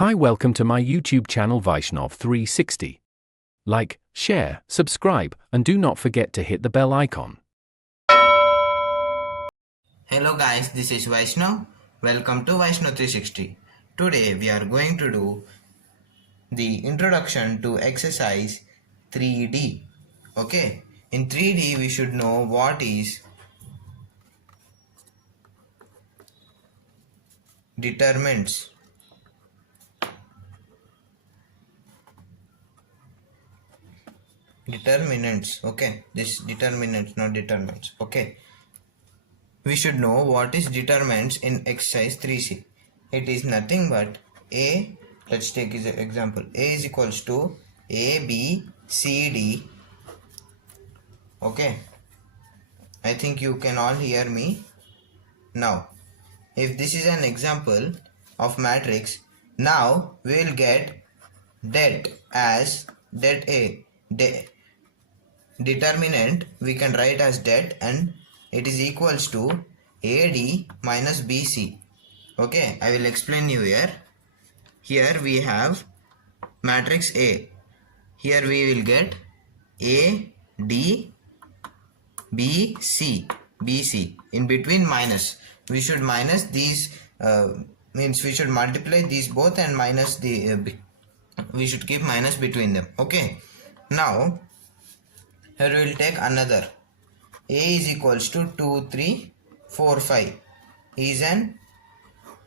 Hi, welcome to my YouTube channel Vaishnav 360. Like, share, subscribe, and do not forget to hit the bell icon. Hello guys, this is Vaishnav. Welcome to Vaishnav 360. Today we are going to do the introduction to exercise 3D. Okay, in 3D we should know what is determinants. Determinants, okay, this determinants, not determinants. Okay, we should know what is determinants in exercise 3C. It is nothing but A, let's take as an example, A is equals to A, B, C, D. Okay, I think you can all hear me now. If this is an example of matrix, now we will get det as det A. Determinant we can write as det, and it is equals to AD minus BC. Okay, I will explain you here. Here we have matrix A. Here we will get A, D, B, C, BC. In between minus. We should minus these, means we should multiply these both and minus the, we should keep minus between them. Okay. Now, here we will take another. A is equals to 2, 3, 4, 5. Is an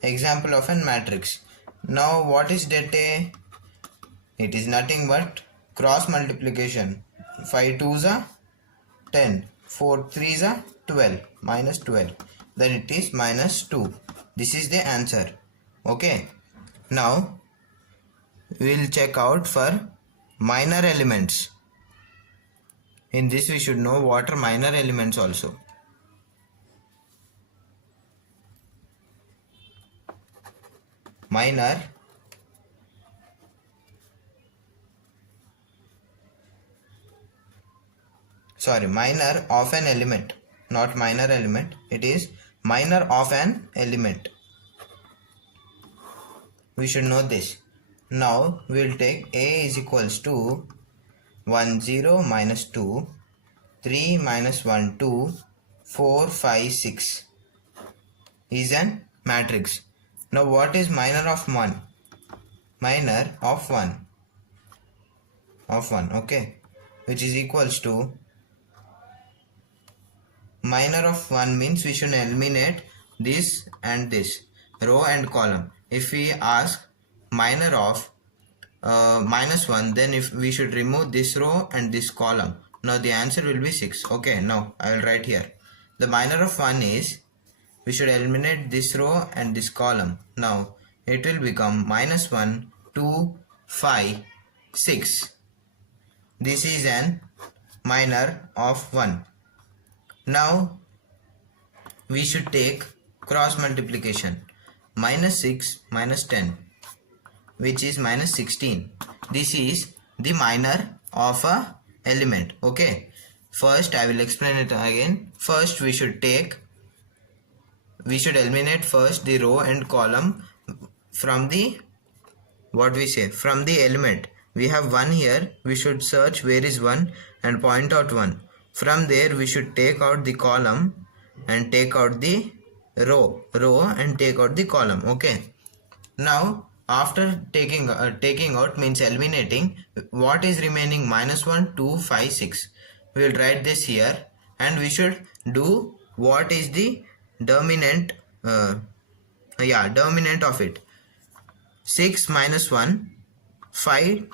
example of a matrix. Now, what is det A? It is nothing but cross multiplication. 5 2s are 10. 4 3s are 12. Minus 12. Then it is minus 2. This is the answer. Okay. Now, we will check out for minor elements. In this we should know what are minor elements also. Minor of an element, not minor element, it is minor of an element. We should know this. Now we will take A is equals to 1 0 minus 2, 3 minus 1 2, 4 5 6 is an matrix. Now what is minor of 1? Minor of 1, okay, which is equals to minor of 1 means we should eliminate this and this, row and column. If we ask minor of minus 1, then if we should remove this row and this column. Now the answer will be 6. Okay, now I will write here. The minor of 1 is we should eliminate this row and this column. Now it will become minus 1, 2, 5, 6. This is an minor of 1. Now we should take cross multiplication. Minus 6 minus 10, which is minus 16. This is the minor of a element. Okay, first I will explain it again. First we should eliminate first the row and column from the, from the element. We have 1 here. We should search where is 1 and point out 1. From there we should take out the column and take out the row and take out the column. Okay, now after taking out means eliminating, what is remaining? Minus 1 2 5 6. We will write this here, and we should do what is the dominant dominant of it. 6 minus 1 5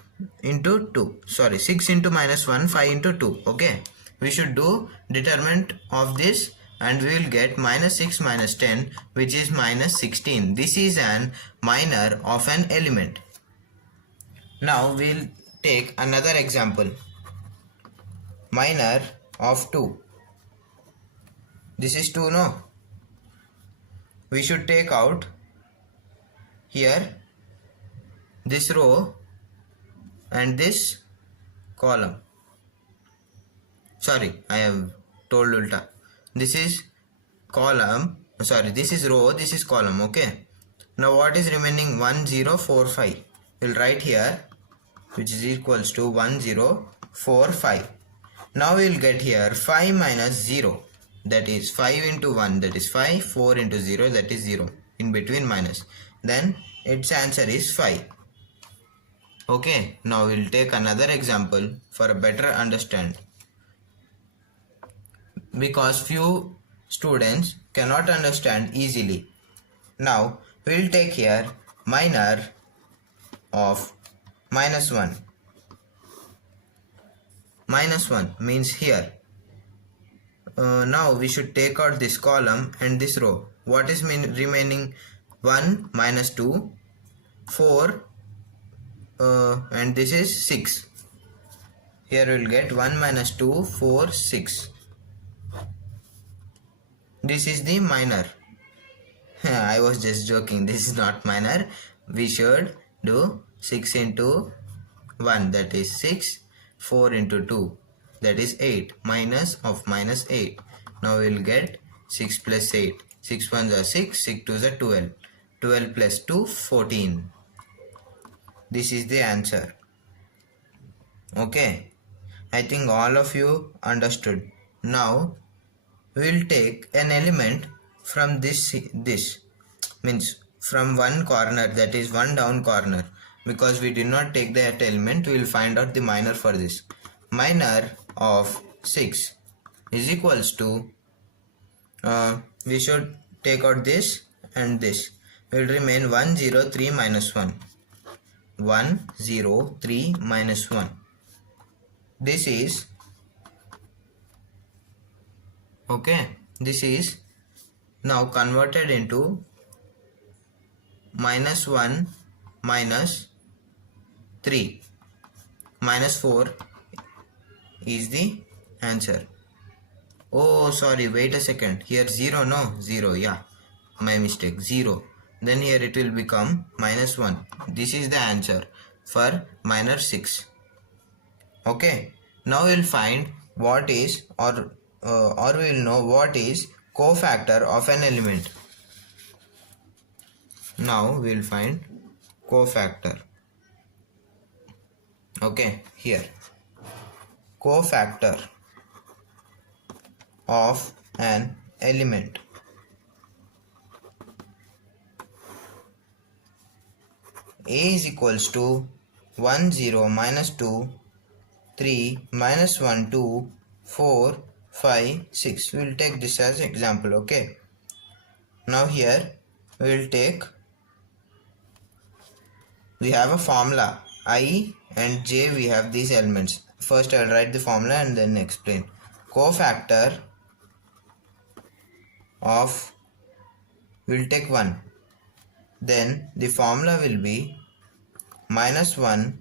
into 2, 6 into minus 1 5 into 2. Okay, we should do determinant of this, and we will get minus 6 minus 10, which is minus 16. This is an minor of an element. Now we will take another example. Minor of 2. This is 2, no? We should take out here this row and this column. Sorry, I have told ulta. This is column, this is row, this is column. Okay, Now what is remaining? 1045. We'll write here, which is equals to 1045. Now we will get here 5 minus 0, that is 5 into 1, that is 5, 4 into 0, that is 0, in between minus. Then its answer is 5. Okay, now we will take another example for a better understand. Because few students cannot understand easily. Now we will take here minor of minus 1. Minus 1 means here. Now we should take out this column and this row. What is remaining? 1 minus 2, 4, and this is 6. Here we will get 1 minus 2, 4, 6. This is the minor. I was just joking. This is not minor. We should do 6 into 1, that is 6. 4 into 2, that is 8. Minus of minus 8. Now we will get 6 plus 8. 6 ones are 6, 6 twos are 12. 12 plus 2, 14. This is the answer. Okay. I think all of you understood. Now we will take an element from this means from one corner, that is one down corner. Because we did not take that element, we will find out the minor for this. Minor of 6 is equals to, we should take out this and this. Will remain 103 minus 1. 103 minus 1. This is, okay, this is now converted into minus 1 minus 3. Minus 4 is the answer. Oh, sorry, wait a second. Here 0, no? 0, yeah. My mistake, 0. Then here it will become minus 1. This is the answer for minor 6. Okay. Now we will find what is, or we will know what is cofactor of an element. Now we will find cofactor. Okay, here cofactor of an element. A is equals to 1 0 minus 2 3 minus 1 2 4 5 6. We will take this as example. Okay. Now here we will take, we have a formula I and j. We have these elements. First I will write the formula and then explain. Cofactor of, we will take 1. Then the formula will be minus 1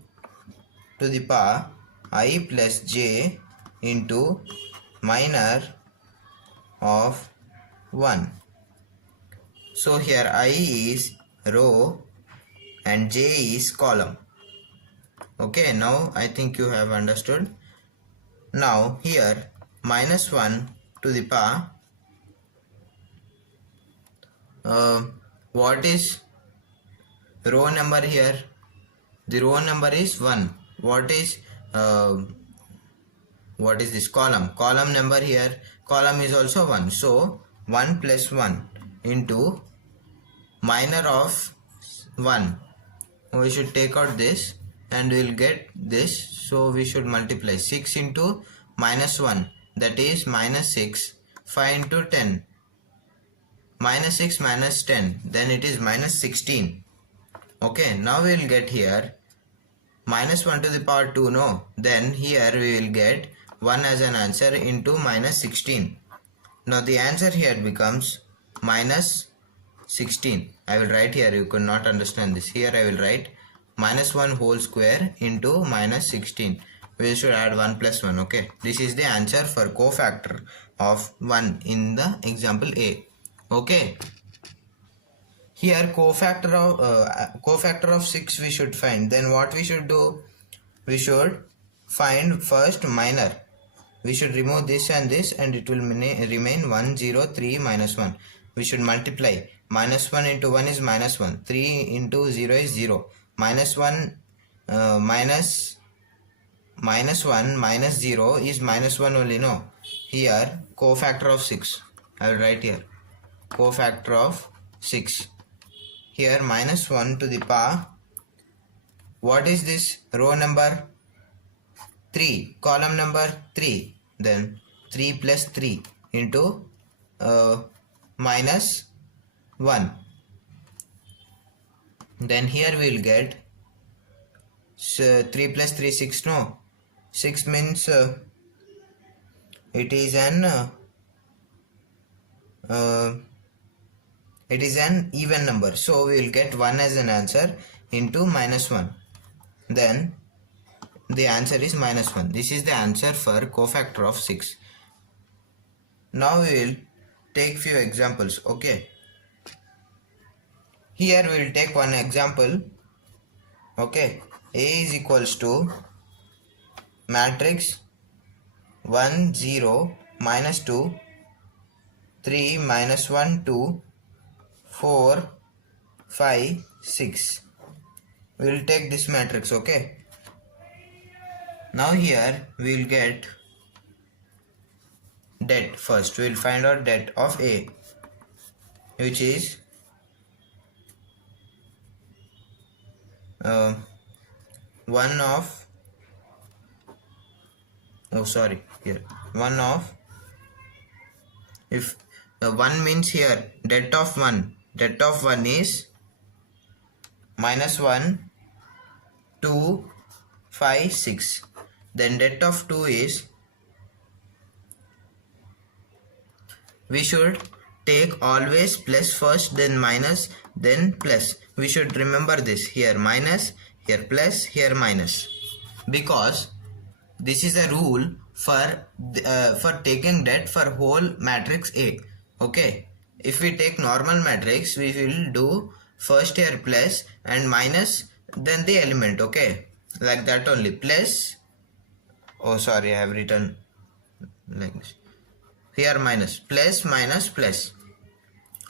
to the power I plus j into minor of 1. So here I is row and j is column. Okay, now I think you have understood. Now here minus 1 to the power, what is row number here? The row number is 1. What is this column? Column number here, column is also 1. So 1 plus 1 into minor of 1. We should take out this and we will get this. So we should multiply 6 into minus 1, that is minus 6. 5 into 10, minus 6 minus 10, then it is minus 16. Okay, now we will get here minus 1 to the power 2, no? Then here we will get 1 as an answer into minus 16. Now the answer here becomes minus 16. I will write here, you could not understand this. Here I will write minus 1 whole square into minus 16. We should add 1 plus 1, okay? This is the answer for cofactor of 1 in the example A. Okay. Here cofactor of 6 we should find. Then what we should do? We should find first minor. We should remove this and this and it will remain 103 minus 1. We should multiply. minus 1 into 1 is minus 1, 3 into 0 is 0, minus 1 minus 1 minus 0 is minus 1 only, no? Here cofactor of 6, I will write here cofactor of 6. Here minus 1 to the power, what is this row number? 3, column number 3, then 3 plus 3 into minus 1. Then here we will get 3 plus 3 6, no? 6 means it is an even number, so we will get 1 as an answer into minus 1. Then the answer is minus 1. This is the answer for cofactor of 6. Now we will take few examples. Okay, here we will take one example. Okay, A is equals to matrix 1 0 minus 2 3 minus 1 2 4 5 6. We will take this matrix. Okay, now here we will get det. First we will find out det of A, which is 1 of, oh sorry, here 1 of, if 1 means here det of 1 is minus 1 2 5 6. Then det of 2 is, we should take always plus first, then minus, then plus. We should remember this. Here minus, here plus, here minus, because this is a rule for taking det for whole matrix A. Okay, if we take normal matrix, we will do first here plus and minus, then the element. Okay, like that only. Plus, oh sorry, I have written like this. Here minus, plus minus plus.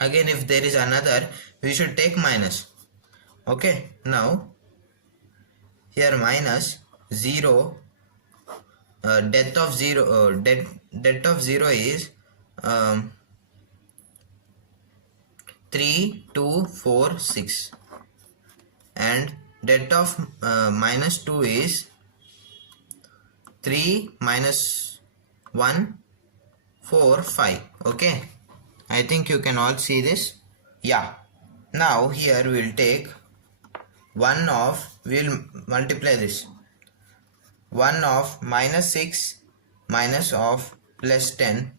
Again, if there is another, we should take minus. Okay, now here minus 0, det of 0, det of 0 is 3 2 4 6, and det of minus 2 is 3 minus 1 4 5. Okay, I think you can all see this. Yeah, now here we will take 1 of, we will multiply this, 1 of minus 6 minus of plus 10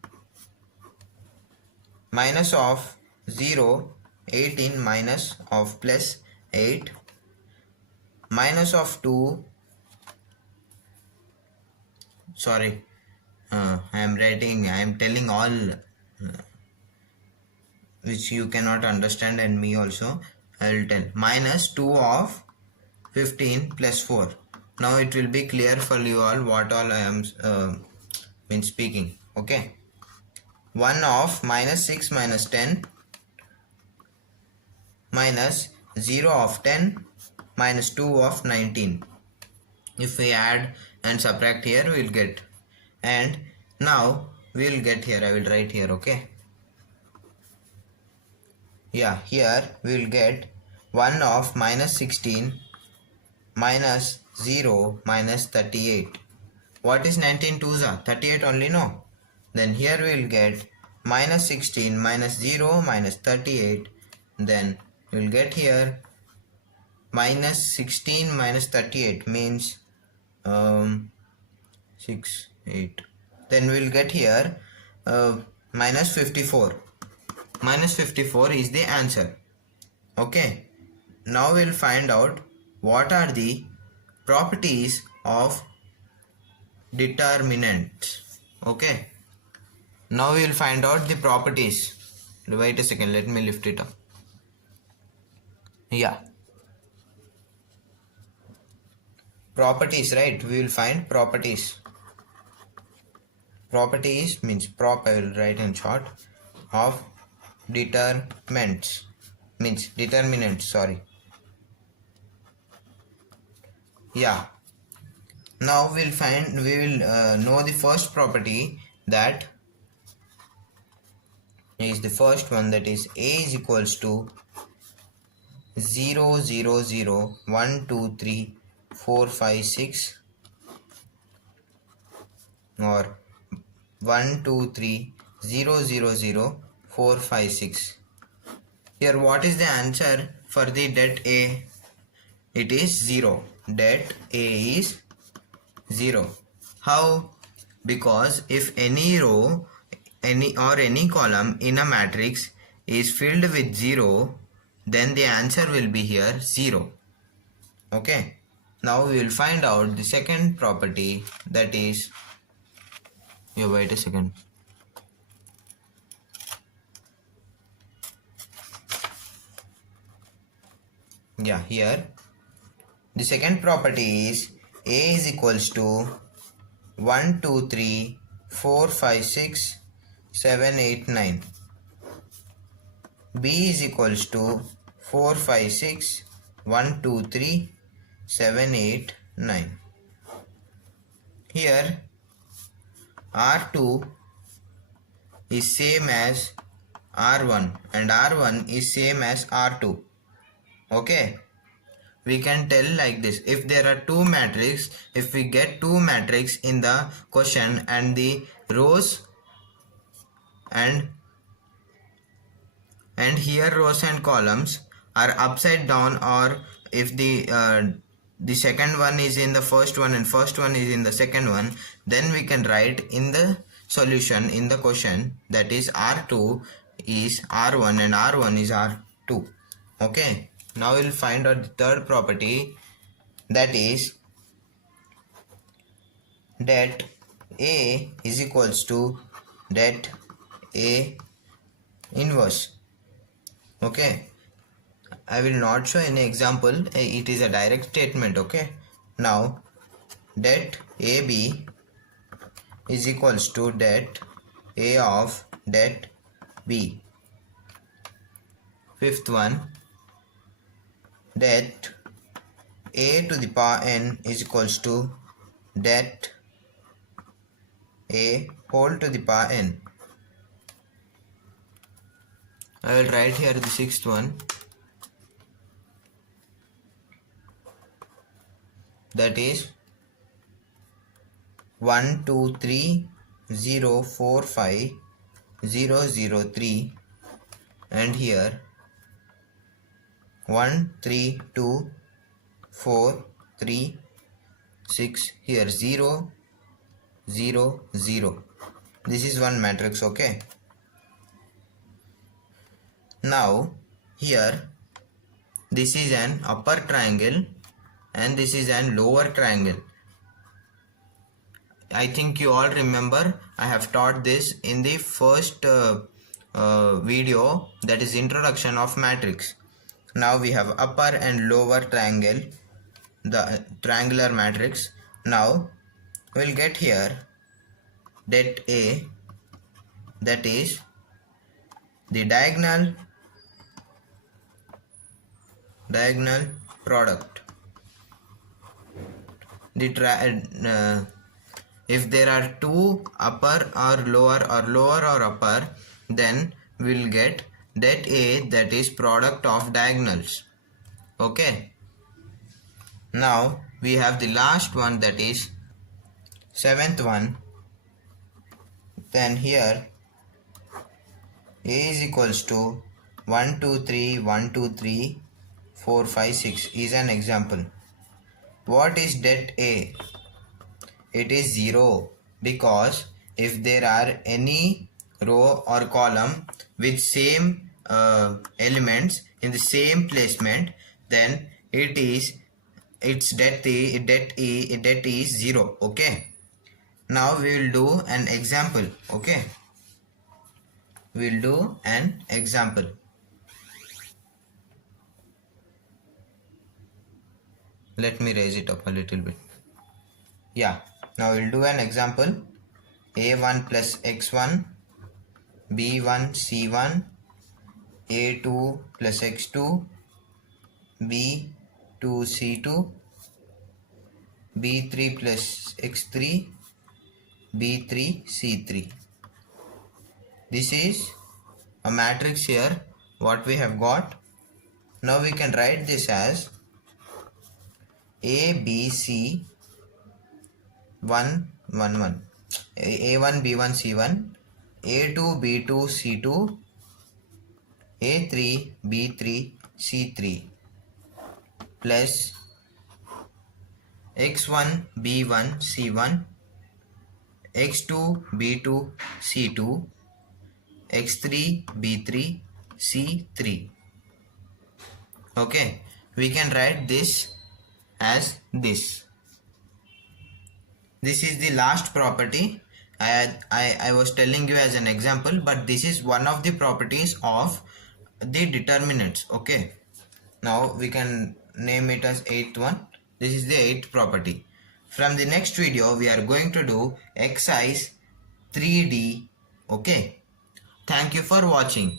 minus of 0 18 minus of plus 8 minus of 2, sorry, I am telling all which you cannot understand, and me also I will tell. Minus 2 of 15 plus 4. Now it will be clear for you all what all I am speaking. Okay, 1 of minus 6 minus 10 minus 0 of 10 minus 2 of 19. If we add and subtract here, we will get, and now we will get here, I will write here. Okay, yeah, here we will get 1 of minus 16 minus 0 minus 38. What is 19 twos are 38 only, no? Then here we will get minus 16 minus 0 minus 38. Then we will get here minus 16 minus 38 means 6 8. Then we will get here minus 54. Minus 54 is the answer. Okay, now we will find out what are the properties of determinants. Okay, now we will find out the properties. Wait a second, let me lift it up. Yeah, properties, right? We will find properties. Properties means I will write in short, of determinants. means determinant, sorry. Yeah, now we will know the first property, that is the first one, that is A is equals to 0 0 0 1 2 3 4 5 6, or 1 2 3 0 0 0 4 5 6. Here what is the answer for the det A? It is 0. Det A is 0. How? Because if any row any column in a matrix is filled with 0, then the answer will be here 0. Okay. Now we will find out the second property, that is, wait a second. Yeah, here the second property is A is equals to 1 2 3 4 5 6 7 8 9. B is equals to 4 5 6 1 2 3 7 8 9. Here R2 is same as R1 and R1 is same as R2. Okay, we can tell like this: if there are two matrices, if we get two matrices in the question and the rows and here rows and columns are upside down, or if the second one is in the first one and first one is in the second one, then we can write in the solution in the question that is R2 is R1 and R1 is R2. Okay, now we'll find out the third property, that is det A is equals to det A inverse. Okay, I will not show any example, it is a direct statement. Okay, now det AB is equals to det A of det B. Fifth one, det A to the power n is equals to det A whole to the power n. I will write here the sixth one, that is 1 2 3 0 4 5 0 0 3, and here 1 3 2 4 3 6, here 0 0 0. This is one matrix. Okay, now here this is an upper triangle and this is an lower triangle. I think you all remember, I have taught this in the first video, that is introduction of matrix. Now we have upper and lower triangle, the triangular matrix. Now we'll get here det A, that is the diagonal product. The if there are two upper or lower or lower or upper, then we'll get det A, that is product of diagonals. Okay, now we have the last one, that is seventh one. Then here A is equals to 1 2 3 1 2 3 4 5 6 is an example. What is det A? It is 0, because if there are any row or column with same elements in the same placement, then its det is 0. Okay, now we will do an example. Okay, we will do an example. Let me raise it up a little bit. Yeah, now we'll do an example. A1 plus x1, b1 c1, a2 plus x2, b2 c2, b3 plus x3, b3 c3. This is a matrix here what we have got. Now we can write this as a b c 1 1 1, a1 b1 c1, a2 b2 c2, a3 b3 c3 plus x1 b1 c1, x2 b2 c2, x3 b3 c3. Okay, we can write this as this. This is the last property. I was telling you as an example, but this is one of the properties of the determinants. Okay, now we can name it as 8th one. This is the 8th property. From the next video we are going to do exercise 3D. Okay, thank you for watching.